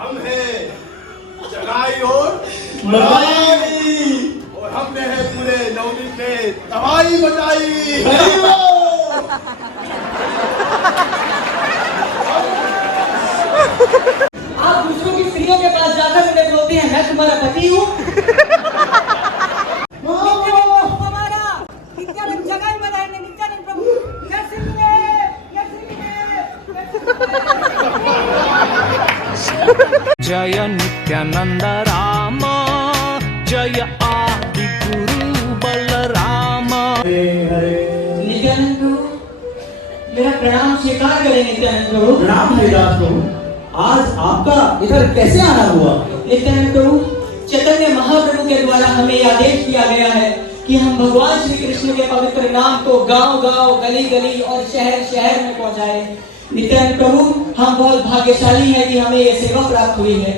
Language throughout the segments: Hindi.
हम हैं जगाई और मलाई, और हमने है पूरे नवनीत में तबाही मचाई। आप दूसरों की स्त्रियों के पास जाकर उन्हें बोलते हैं मैं तुम्हारा पति हूँ। नित्यानंद जगाई बनाएंगे, नित्यानंद प्रभु नरसिंह जय नित्यानंद राम, जय आदि गुरु बलराम। नित्यानंद प्रभु मेरा प्रणाम स्वीकार करें। नित्यानंद प्रभु प्रणाम हरिदास प्रभु, आज आपका इधर कैसे आना हुआ? नित्यानंद प्रभु चैतन्य महाप्रभु के द्वारा हमें यह आदेश किया गया है कि हम भगवान श्री कृष्ण के पवित्र नाम को गांव-गांव, गली-गली और शहर-शहर में पहुंचाएं। नित्यानंद प्रभु हम बहुत भाग्यशाली हैं कि हमें यह सेवा प्राप्त हुई है।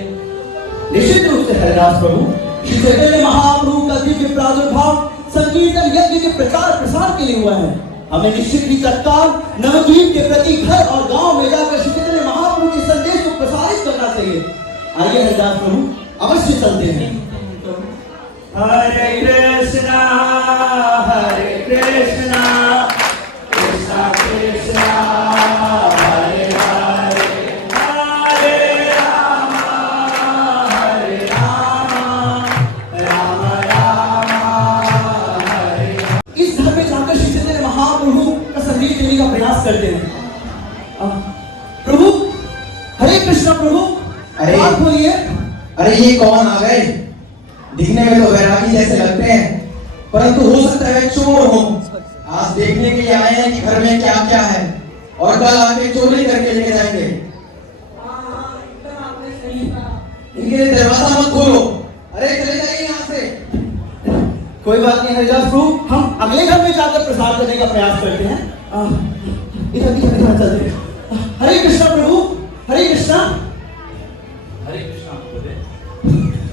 निश्चित रूप से हरिदास प्रभु, श्री चैतन्य महाप्रभु का दिव्य प्रादुर्भाव संकीर्तन यज्ञ के प्रचार प्रसार के लिए हुआ है। हमें निश्चित ही तत्काल नवद्वीप के प्रति घर और गांव में जाकर श्री चैतन्य महाप्रभु के संदेश को प्रसारित करना चाहिए। आइए हरिदास प्रभु अवश्य चलते हैं। हरे कृष्णा कृष्णा कृष्णा हरे हरे, हरे राम राम राम हरे। इस घर में जाकर श्री चैतन्य महाप्रभु का संदेश देने का प्रयास करते हैं। प्रभु हरे कृष्णा प्रभु, अरे आप बोलिए। अरे ये कौन आ गए? दिखने में तो वैरागी जैसे लगते हैं, परंतु हो सकता है चोर हो। आज देखने के लिए आए हैं कि घर में क्या क्या है, और कल आके चोरी करके लेके जाएंगे। इनके लिए दरवाजा मत खोलो। अरे चले जाइए यहाँ से। कोई बात नहीं हरिदास प्रभु, हम अगले घर में जाकर प्रसाद करने का प्रयास करते हैं। इधर चलते हैं। हरे कृष्णा प्रभु, हरे कृष्णा। हरे कृष्णा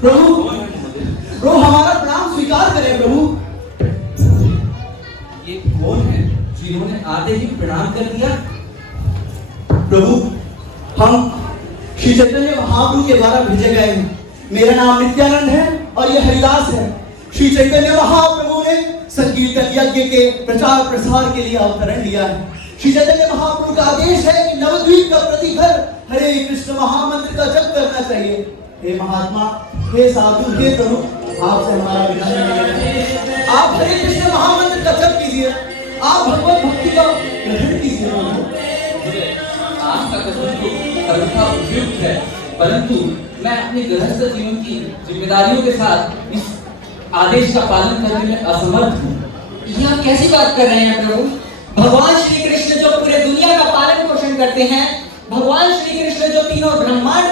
प्रभु हमारा प्रणाम स्वीकार करें प्रभु। ये कौन है जिन्होंने आते ही प्रणाम कर दिया? प्रभु हम श्री चैतन्य महाप्रभु के द्वारा भेजे गए हैं। मेरा नाम नित्यानंद है और ये हरिदास है। श्री चैतन्य महाप्रभु ने संकीर्तन यज्ञ के प्रचार प्रसार के लिए अवतरण लिया है। श्री चैतन्य महाप्रभु का आदेश है कि नवद्वीप का प्रति घर हरे कृष्ण महामंत्र का जप करना चाहिए। हे महात्मा, हे साधु, हे प्रभु, आपसे हमारा विनम्र निवेदन है, आप हरे कृष्ण महामंत्र का जप कीजिए। आप भगवत भक्ति का ग्रहण कीजिए। आपका कथन तो सर्वथा उपयुक्त है, परंतु मैं अपने गृहस्थ जीवन की जिम्मेदारियों के साथ इस आदेश का पालन करने में असमर्थ हूँ। यह कैसी बात कर रहे हैं प्रभु? भगवान श्री कृष्ण जो पूरे दुनिया का पालन पोषण करते हैं, भगवान श्री कृष्ण जो तीनों ब्रह्मांड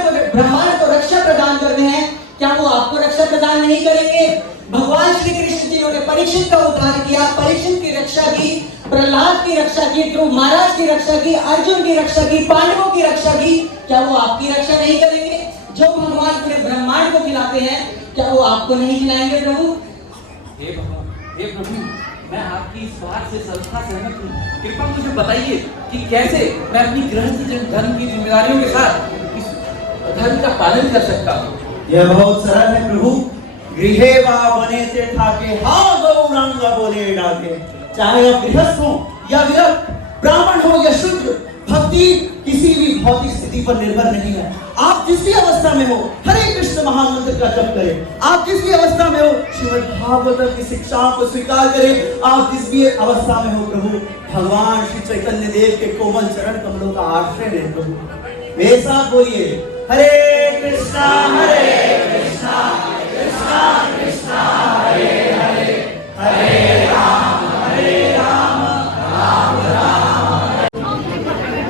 को रक्षा प्रदान करते हैं, क्या वो आपको रक्षा प्रदान नहीं करेंगे? भगवान श्री कृष्ण जिन्होंने परीक्षित का उद्धार किया, परीक्षित की रक्षा की, प्रहलाद की रक्षा की, ध्रुव महाराज की रक्षा की, अर्जुन की रक्षा की, पांडवों की रक्षा की, क्या वो आपकी रक्षा नहीं करेंगे? जो भगवान पूरे ब्रह्मांड को खिलाते हैं, क्या वो आपको नहीं खिलाएंगे प्रभु? हे भगवान, हे प्रभु, मैं आपकी इस बात से सर्वथा सहमत हूँ। कृपा मुझे बताइए कि कैसे मैं अपनी गृहस्थ धर्म की जिम्मेदारियों के साथ इस धर्म का पालन कर सकता हूँ। यह बहुत सरल है प्रभु। गृहे वा बने ते ठाके, हाँ गौरंग बोले डाके। चाहे आप गृहस्थ हो या विरक्त, ब्राह्मण हो या शूद्र, भक्ति किसी भी भौतिक स्थिति पर निर्भर नहीं है। आप जिस भी अवस्था में हो हरे कृष्ण महामंत्र का जप करें। आप जिस भी अवस्था में हो श्रीमद् भागवत की शिक्षाओं को स्वीकार करें। आप जिस भी अवस्था में हो प्रभु भगवान श्री चैतन्य देव के कोमल चरण कमलों का आश्रय लें प्रभु। मेरे साथ बोलिए, हरे कृष्णा कृष्णा कृष्णा हरे हरे, हरे राम राम राम।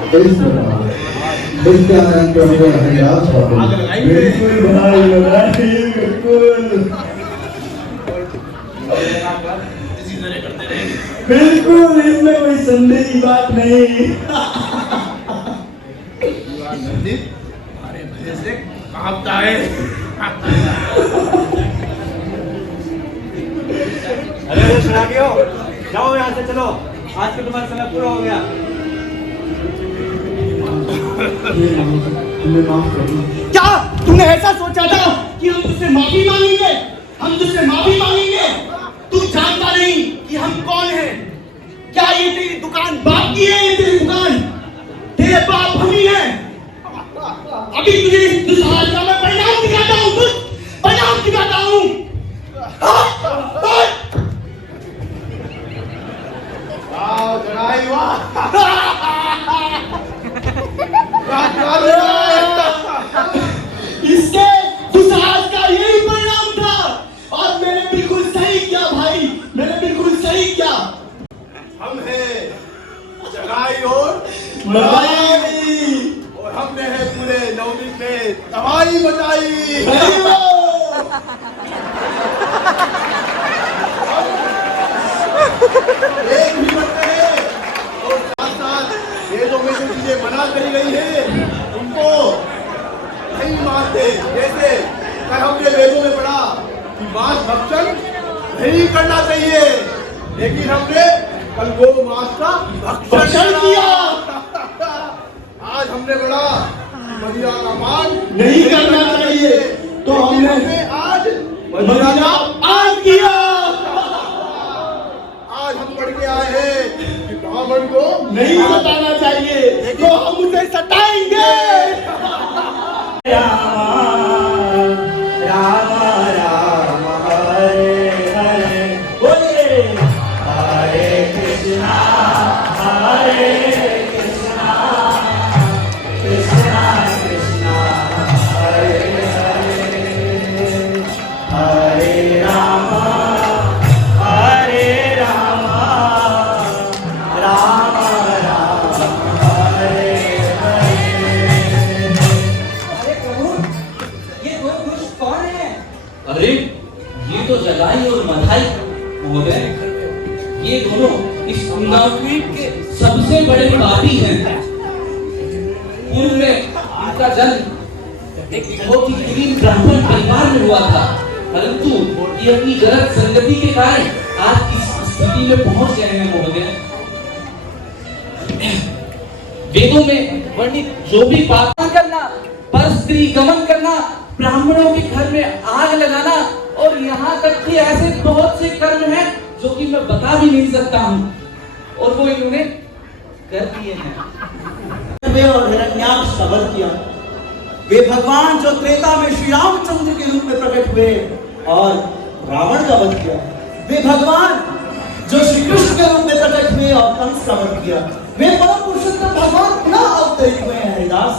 इस प्रकार नित्यानंद प्रभु हरिदास बाबू बिल्कुल भाई बिल्कुल इसमें कोई संदेह की बात नहीं। अरे भले से कहाँ है? अरे सुना के हो, जाओ यहाँ से, चलो, आज का तुम्हारा समय पूरा हो गया। हमें माफ कर दो। क्या तूने ऐसा सोचा था कि हम तुझसे माफी मांगेंगे? हम तुझसे माफी मांगेंगे? तू जानता नहीं कि हम कौन हैं? क्या ये तेरी दुकान बाप की है? ये तेरी दुकान, तेरे बाप हम ही हैं। अभी तुझे इस हाल का मैं परिणाम दिखाता हूँ, कुछ परिणाम दिखाता हूँ। वाह जगाई वाह इसके दुसाहस का यही परिणाम था और मैंने बिल्कुल सही किया भाई, मैंने बिल्कुल सही किया। हम हैं जगाई और मदाई और हमने है पूरे नवनी पे तबाही मचाई। एक भी बनते हैं और साथ साथ ये जो चीजें मना करी गई है उनको नहीं मानते। जैसे कल हमने वेदों में पढ़ा कि मांस भक्षण नहीं करना चाहिए, लेकिन हमने कल गो मांस का भक्षण किया। आज हमने पढ़ा कि मदिरा का पान नहीं करना चाहिए, तो हमने आज मदिरा का पान किया। आज हम पढ़ के आए हैं कि ब्राह्मण को नहीं बताना चाहिए, तो हम उसे सताएंगे। राम राम हरे हरे बोले हरे कृष्णा कृष्णा कृष्णा हरे हरे हरे राम राम राम हरे हरे। अरे प्रभु, ये दो दुष्ट कौन है? अरे ये तो जगाई और मधाई महोदय, ये दोनों इस नवद्वीप के सबसे बड़े पापी हैं। पूर्व में इनका जन्म एक बहुत ही गरीब ब्राह्मण परिवार में हुआ था, परंतु ये अपनी गलत संगति के कारण आज इस स्थिति में पहुंच गए हैं महोदय। वेदों में वर्णित जो भी पाप करना, पर स्त्री गमन करना, ब्राह्मणों के घर में आग लगाना और यहाँ तक कि ऐसे बहुत से कर्म हैं जो कि मैं बता भी नहीं सकता हूँ, और वो इन्होंने कर दिए हैं। वे और हिरण्याक्ष का वध किया। वे भगवान जो त्रेता में श्री रामचंद्र के रूप में प्रकट हुए और रावण का वध किया। वे भगवान जो श्री कृष्ण के रूप में प्रकट हुए और कंस का वध किया। वे परम पुरुषोत्तम भगवान पुनः अवतरित हुए हैं हरिदास।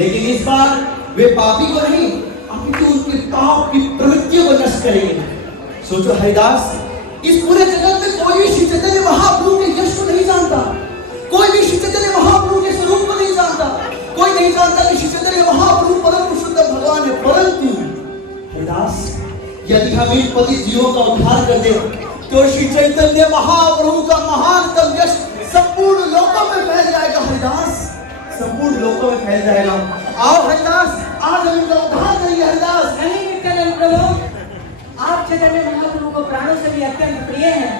लेकिन इस बार वे पापी को नहीं, अपितु उनके पाप की प्रवृत्तियों को नष्ट करेंगे। सोचो हरिदास, इस पूरे जगत में कोई भी श्री चैतन्य महाप्रभु के यश को नहीं जानता, कोई भी श्री चैतन्य महाप्रभु के स्वरूप को नहीं जानता, कोई नहीं जानता कि श्री चैतन्य महाप्रभु परम पुरुषोत्तम भगवान है। परंतु हरिदास, यदि हम इन पतित जीवों का उद्धार कर दे तो श्री चैतन्य महाप्रभु का महानतम यश संपूर्ण लोकों में फैल जाएगा। हरिदास, संपूर्ण लोकों में फैल जाएगा। आओ हरिदास, आज हम इनका उद्धार करेंगे। हरिदास, नहीं नित्यानंद प्रभु, आप चैतन्य महाप्रभु को प्राणों से भी अत्यंत प्रिय हैं।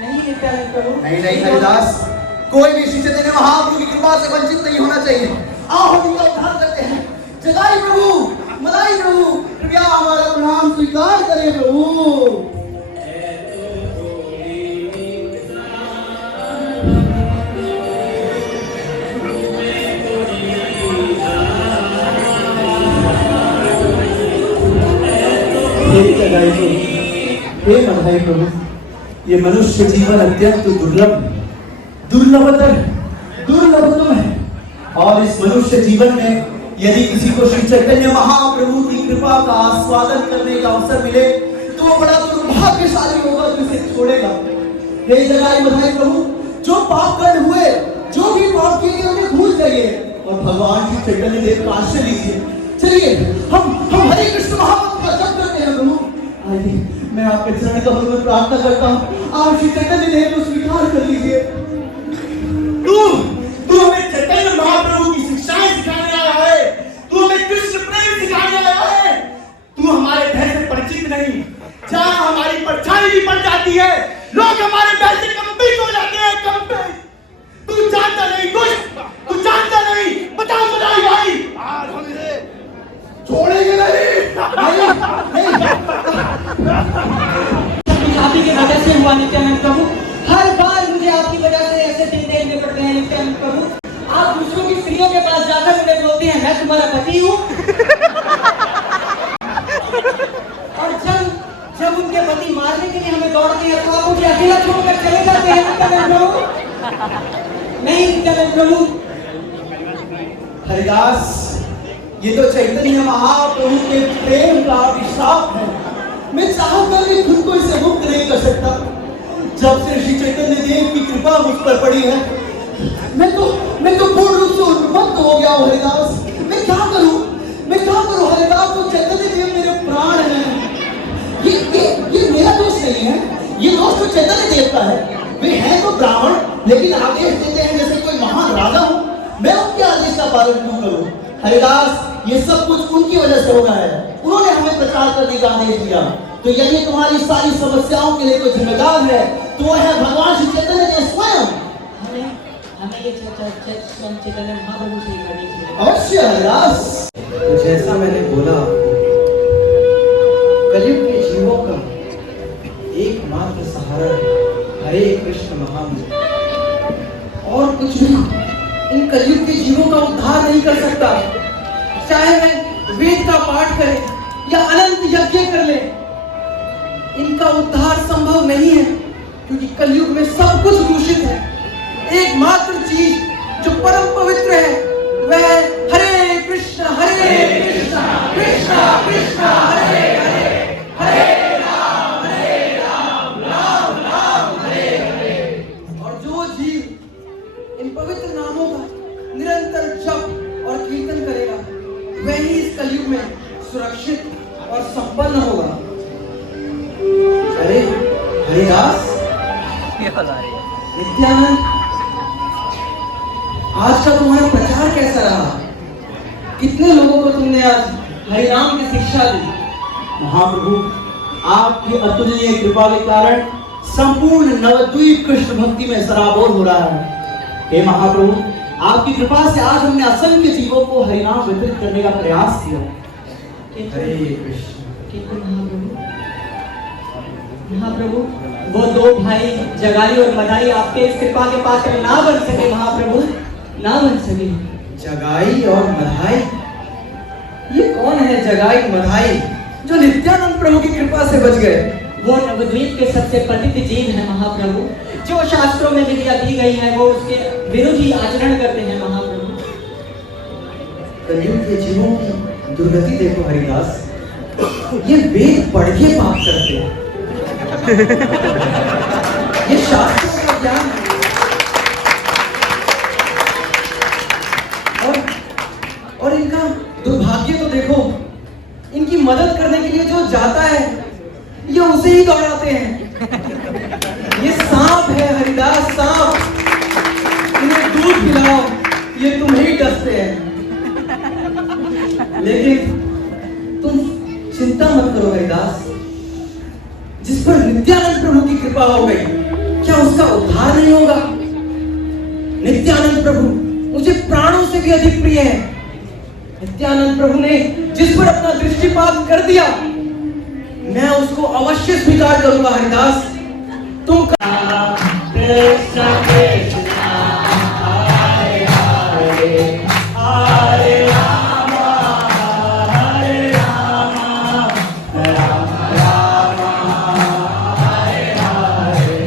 नहीं नित्यानंद प्रभु, नहीं नहीं हरिदास, कोई भी श्री चैतन्य महाप्रभु की कृपा से वंचित नहीं होना चाहिए। आओ हम इनका उद्धार करते हैं। जगाई प्रभु, मलाई प्रभु, कृपया हमारा प्रणाम स्वीकार करें प्रभु। हे मधाई प्रभु, ये मनुष्य जीवन अत्यंत दुर्लभतम है, और इस मनुष्य जीवन में यदि किसी को श्री चैतन्य महाप्रभु की कृपा का आस्वादन करने का अवसर मिले तो वो बड़ा दुर्भाग्यशाली होगा जो इसे छोड़ेगा। हे जगाई मधाई प्रभु, जो पाप कर्म हुए, जो भी पाप किए गए उन्हें भूल जाइए और भगवान श्री चैतन्य देव का आश्रय लीजिए। चलिए हम हरे कृष्ण महामंत्र का जप करते हैं प्रभु। आइए, मैं आपके चरण कमलों में प्रार्थना करता हूँ, आप श्री चैतन्य देव को स्वीकार कर लीजिए। तू हमें चैतन्य महाप्रभु की शिक्षाएं सिखाने आया है, तू हमें कृष्ण प्रेम सिखाने आया है। तू हमारे भय से परिचित नहीं, जहाँ हमारी परछाई भी पड़ जाती है लोग हमारे भय से कंपित हो जाते हैं। कंपित, तू जानता नहीं कुछ, तू जानता नहीं। बता भाई, आज हमसे कुछ आप ही की वजह से हुआ नित्यानंद प्रभु। हर बार मुझे आपकी वजह से ऐसे दिन देखने पड़ते हैं नित्यानंद प्रभु। आप दूसरों की स्त्रियों के पास जाकर उन्हें बोलते हैं मैं तुम्हारा पति हूँ, और जब उनके पति मारने के लिए हमें दौड़ते हैं तो आप मुझे अकेला छोड़कर चले जाते हैं नित्यानंद प्रभु। नहीं नित्यानंद प्रभु। हरिदास, ये तो चैतन्य महाप्रभु के प्रेम का अभिशाप है। मैं चाहकर भी खुद को इससे मुक्त नहीं कर सकता। जब से श्री चैतन्य देव की कृपा मुझ पर पड़ी है, मैं तो पूर्ण रूप से उन्मत्त हो गया हूँ हरिदास। मैं क्या करूँ हरिदास? तो चैतन्य देव मेरे प्राण हैं। ये मेरा दोष नहीं है, ये दोष तो चैतन्य देव का है। वे हैं तो ब्राह्मण, लेकिन आदेश देते हैं जैसे कोई महान राजा हो। मैं उनके आदेश का पालन क्यों करूं? हरिदास, ये सब कुछ उनकी वजह से हो रहा है। उन्होंने हमें प्रचार करने का आदेश दिया। तो यदि तुम्हारी सारी समस्याओं के लिए कोई जिम्मेदार है तो वह है भगवान श्री चैतन्य देव स्वयं। हमें ये चैतन्य महाप्रभु से करनी चाहिए। अवश्य हरिदास। जैसा मैंने बोला, कलयुग के जीवों का एकमात्र सहारा है हरे कृष्ण महामंत्र, और कुछ भी इन कलयुग के जीवों का उद्धार नहीं कर सकता। चाहे मैं वेद का पाठ करें या अनंत यज्ञ कर ले, इनका उद्धार संभव नहीं है, क्योंकि कलयुग में सब कुछ दूषित है। एकमात्र चीज जो परम पवित्र है वह है हरे कृष्ण कृष्ण कृष्ण हरे हरे, हरे राम राम राम हरे हरे। और जो जीव इन पवित्र नामों का निरंतर जप और कीर्तन करेगा, वह ही इस कलयुग में सुरक्षित और संपन्न होगा। अरे हरिदास, नित्यानंद, आज का तुम्हारा प्रचार कैसा रहा? कितने लोगों को तुमने आज हरिनाम की शिक्षा दी? महाप्रभु, आपकी अतुलनीय कृपा के कारण संपूर्ण नवद्वीप कृष्ण भक्ति में सराबोर हो रहा है। हे महाप्रभु, आपकी कृपा से आज हमने असंख्य जीवों को हरिनाम वितरित करने का प्रयास किया। हरे कृष्ण। महाप्रभु, वो दो भाई जगाई और मदाई आपके इस कृपा के पात्र ना बन सके महाप्रभु, ना बन सके। जगाई और मधाई, ये कौन है जगाई मधाई जो नित्यानंद प्रभु की कृपा से बच गए? वो नवद्वीप के सबसे पतित जीव है महाप्रभु। जो शास्त्रों में विधियां दी गई है वो उसके विरुद्ध ही आचरण करते हैं महाप्रभु। कलयुग के जीवों की दुर्गति देखो हरिदास, ये वेद पढ़ के पाप करते हैं। ये शास्त्रों का ज्ञान है। और इनका दुर्भाग्य तो देखो, इनकी मदद करने के लिए जो जाता है ये उसे ही दौड़ाते हैं। ये सांप है हरिदास, सांप। इन्हें दूध पिलाओ, ये तुम्हें ही डसते हैं। लेकिन तुम चिंता मत करो हरिदास, जिस पर नित्यानंद प्रभु की कृपा हो गई, क्या उसका उद्धार नहीं होगा? नित्यानंद प्रभु मुझे प्राणों से भी अधिक प्रिय है। नित्यानंद प्रभु ने जिस पर अपना दृष्टिपात कर दिया, मैं उसको अवश्य स्वीकार करूंगा हरिदास। तुम कृष्ण कृष्ण हरे हरे, हरे राम हरे राम, राम राम हरे हरे,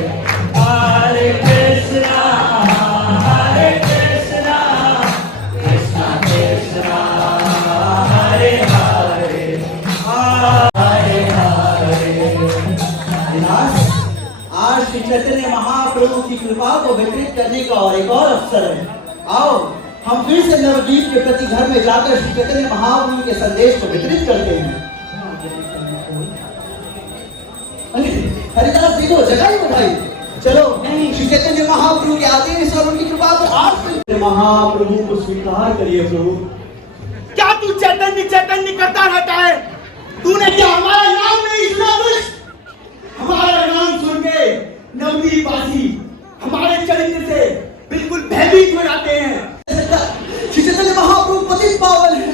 हरे कृष्ण कृष्ण कृष्ण हरे हरे, हरे हरे। आज श्री चैतन्य महाप्रभु की कृपा को वितरित करने का और एक और अवसर है। आओ हम फिर से नवद्वीप के प्रति घर में जाकर श्री चैतन्य महाप्रभु के संदेश को वितरित करते हैं। हरिदास देखो, जगाई बधाई। चलो श्री चैतन्य महाप्रभु के आदेश और उनकी कृपा को आज महाप्रभु को स्वीकार करिए। प्रभु, क्या तू चैतन्य चैतन्य करता रहता है? तूने क्या हमारा नाम नहीं सुना? हमारा नाम सुन के नवद्वीपवासी हमारे चरित्र से बिल्कुल भयभीत हो जाते हैं। श्री चैतन्य महाप्रभु पतित पावन है।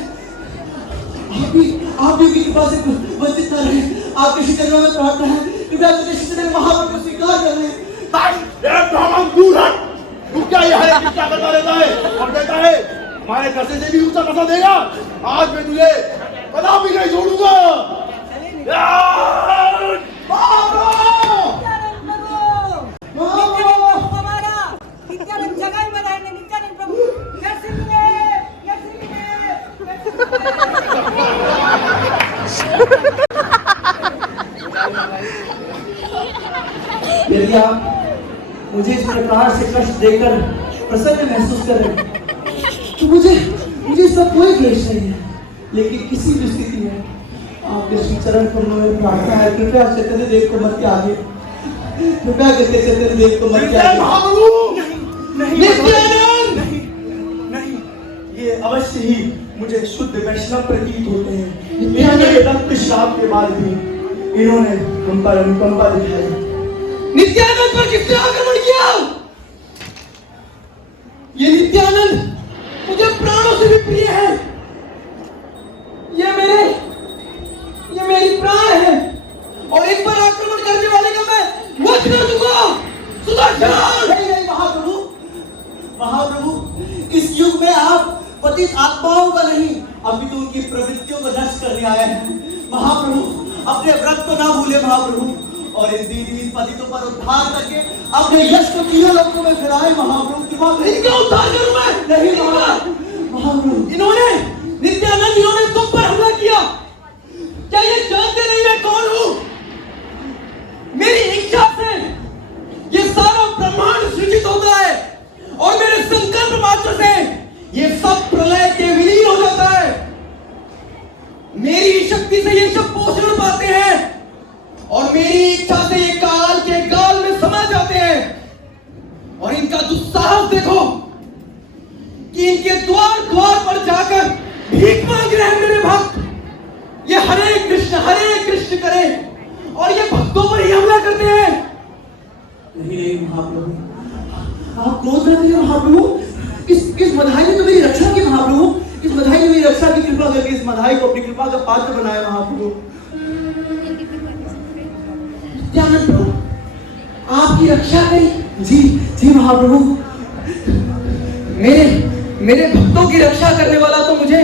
आप भी कृपा से वंचित न रहे। आपके श्री चरणों में प्रार्थना है, कृपया मुझे श्री चरण महाप्रभु को स्वीकार कर लें। ब्राह्मण दूर हट। तू क्या ये है कि क्या करता रहता है और देता है? हमारे घर से भी ऊंचा पैसा देगा। आज मैं तुझे कदापि नहीं छोड़ूंगा। नित्यानंद जगाई बनाए नित्यानंद प्रभु नरसिंह यदि आप मुझे इस प्रकार से कष्ट देकर प्रसन्न महसूस कर रहे हैं तो मुझे इसका कोई क्लेश नहीं है। लेकिन किसी भी स्थिति में आपके श्री चरण कमलों में प्रार्थना है, कृपया चैतन्य देव को मत त्यागे। कृपया करके चैतन्य देव को मत त्यागे। नहीं, ये अवश्य ही मुझे शुद्ध वैष्णव प्रतीत होते हैं। इन्होंने रक्त श्राप के बाद भी इन्होंने हम पर अनुकंपा दिखाई। नित्यानंद पर किसने आक्रमण किया? ये नित्यानंद मुझे प्राणों से भी प्रिय है। ये मेरी प्राण है और इन पर आक्रमण करने वाले का मैं वध कर दूंगा। सुदर्शन! नहीं महाप्रभु, इस युग में आप पतित आत्माओं का नहीं अपितु उनकी प्रवृत्तियों को नष्ट करने आए हैं। महाप्रभु, अपने व्रत को ना भूले महाप्रभु, और इस दीन पतितों पर उद्धार करके अपने यश को तीनों लोगों में फैलाए महाप्रभु। कृपा करें। इनका उद्धार करूं मैं? नहीं महाप्रभु, इन्होंने तुम पर हमला किया। क्या ये जानते नहीं मैं कौन हूं? मेरी इच्छा से ये सारा ब्रह्मांड सृजित होता है और मेरे संकल्प मात्र से ये सब प्रलय के विलीन हो जाता है। मेरी शक्ति से ये सब पोषण पाते हैं और मेरी इच्छा से ये काल के गाल में समा जाते हैं। और इनका दुस्साहस देखो कि इनके द्वार पर जाकर भीख मांग रहे हैं मेरे भक्त। ये हरे कृष्ण करें और ये भक्तों पर ही हमला करते हैं। नहीं महाप्रभु, आप क्रोध न करिए महाप्रभु। इस मधाई ने तो मेरी रक्षा की महाप्रभु। इस मधाई ने मेरी रक्षा की कृपा करके इस मधाई को अपनी कृपा का पात्र बनाया महाप्रभु। नित्यानंद प्रभु, आपकी रक्षा करी? जी महाप्रभु। मेरे भक्तों की रक्षा करने वाला तो मुझे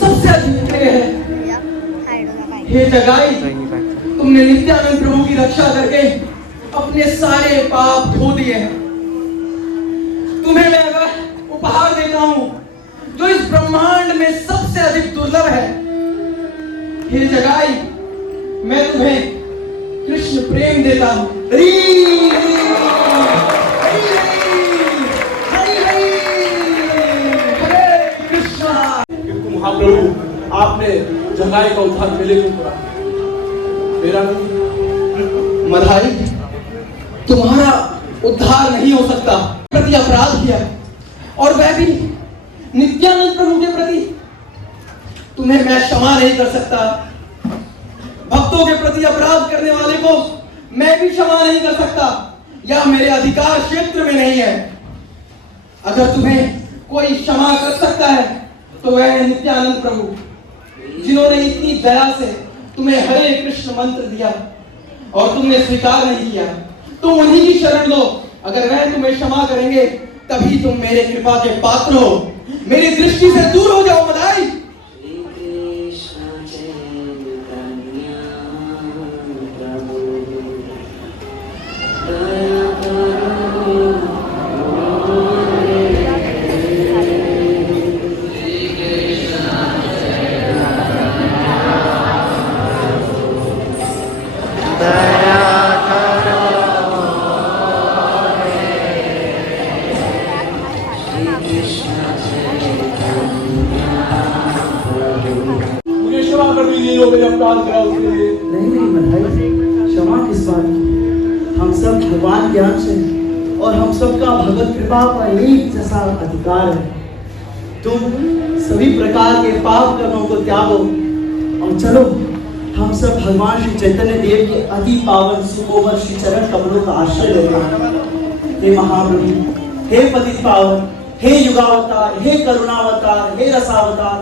सबसे अधिक प्रिय है। हे जगाई, तुमने नित्यानंद प्रभु की रक्षा करके अपने सारे पाप धो दिए हैं। तुम्हें मैं अगर उपहार देता हूं जो इस ब्रह्मांड में सबसे अधिक दुर्लभ है। हे जगाई, मैं तुम्हें कृष्ण प्रेम देता हूं। किंतु महाप्रभु, आपने जगाई का उद्धार मेरे को करा, मेरा नहीं। मधाई, तुम्हारा उद्धार नहीं हो सकता। प्रति अपराध किया और वह भी नित्यानंद प्रभु के प्रति। तुम्हें मैं क्षमा नहीं कर सकता। भक्तों के प्रति अपराध करने वाले को मैं भी क्षमा नहीं कर सकता। यह मेरे अधिकार क्षेत्र में नहीं है। अगर तुम्हें कोई क्षमा कर सकता है तो वह है नित्यानंद प्रभु, जिन्होंने इतनी दया से तुम्हें हरे कृष्ण मंत्र दिया और तुमने स्वीकार नहीं किया। तुम उन्हीं की शरण लो। अगर वह तुम्हें क्षमा करेंगे तभी तुम मेरे कृपा के पात्र हो। मेरी दृष्टि से दूर हो जाओ मधाई। मुझे क्षमा कर दीजिए जो मैंने अपराध करा उसके लिए। नहीं मधाई, क्षमा किस बात की? हम सब भगवान के अंश हैं और हम सबका भगवत कृपा पर एक जैसा अधिकार है। तुम सभी प्रकार के पाप कर्मों को त्यागो और चलो हम सब भगवान श्री चैतन्य देव के अति पावन सुकोमल श्री चरण कमलों का आश्रय लेते हैं। हे महाप्रभु, हे पतित पावन, हे युगावतार, हे करुणावतार, हे रसावतार,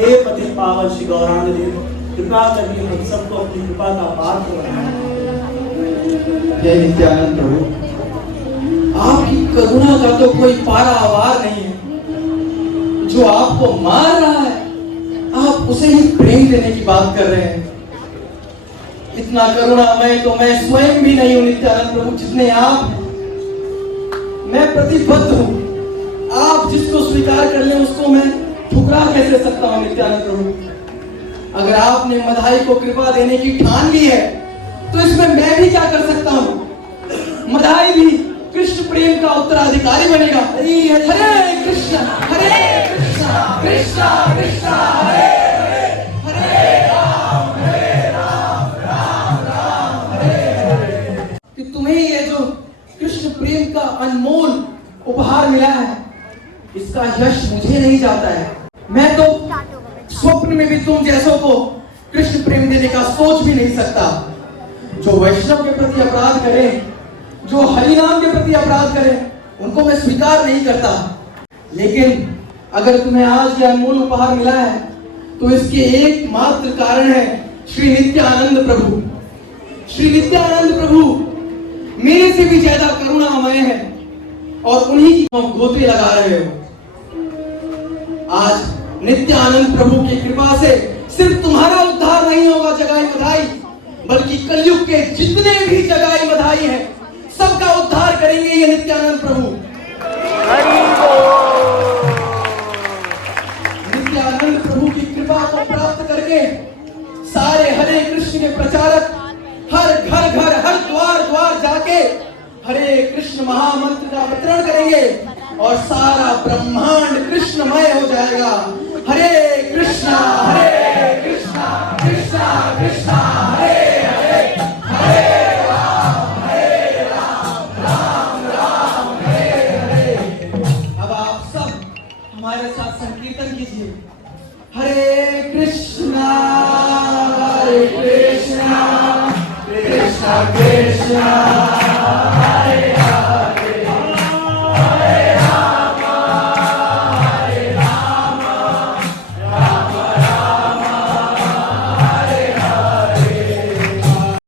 हे पति पावन श्री गौरांग देव, कृपा करके हम सबको अपनी कृपा का पात्र बनाएं। हे नित्यानंद प्रभु, आपकी करुणा का तो कोई पारावार नहीं है। जो आपको मार रहा है, आप उसे ही प्रेम देने की बात कर रहे हैं। इतना करुणामय तो मैं स्वयं भी नहीं हूं नित्यानंद प्रभु, जितने आप हैं। मैं प्रतिबद्ध हूं, आप जिसको स्वीकार कर लें उसको मैं ठुकरा कैसे सकता हूं नित्यानंद प्रभु। अगर आपने मधाई को कृपा देने की ठान ली है तो इसमें मैं भी क्या कर सकता हूं। मधाई भी कृष्ण प्रेम का उत्तराधिकारी बनेगा। हरे कृष्ण कृष्ण कृष्ण हरे हरे राम राम राम हरे। कि तुम्हें ये जो कृष्ण प्रेम का अनमोल उपहार मिला है, इसका यश मुझे नहीं जाता है। मैं तो स्वप्न में भी तुम जैसों को कृष्ण प्रेम देने का सोच भी नहीं सकता। जो वैष्णव के प्रति अपराध करें, जो हरिनाम के प्रति अपराध करें, उनको मैं स्वीकार नहीं करता। लेकिन अगर तुम्हें आज यह अनमोल उपहार मिला है तो इसके एकमात्र कारण है श्री नित्यानंद प्रभु। श्री नित्यानंद प्रभु मेरे से भी ज्यादा करुणामय है और उन्हीं की तुम गोते लगा रहे हो। आज नित्यानंद प्रभु की कृपा से सिर्फ तुम्हारा उद्धार नहीं होगा जगाई बधाई, बल्कि कलयुग के जितने भी जगाई बधाई हैं सबका उद्धार करेंगे ये नित्यानंद प्रभु। नित्यानंद प्रभु की कृपा को प्राप्त करके सारे हरे कृष्ण के प्रचारक हर घर हर द्वार जाके हरे कृष्ण महामंत्र का वितरण करेंगे और सारा ब्रह्मांड कृष्णमय हो जाएगा। हरे कृष्णा कृष्णा कृष्णा हरे हरे हरे राम राम राम हरे हरे। अब आप सब हमारे साथ संकीर्तन कीजिए। हरे कृष्णा कृष्णा कृष्णा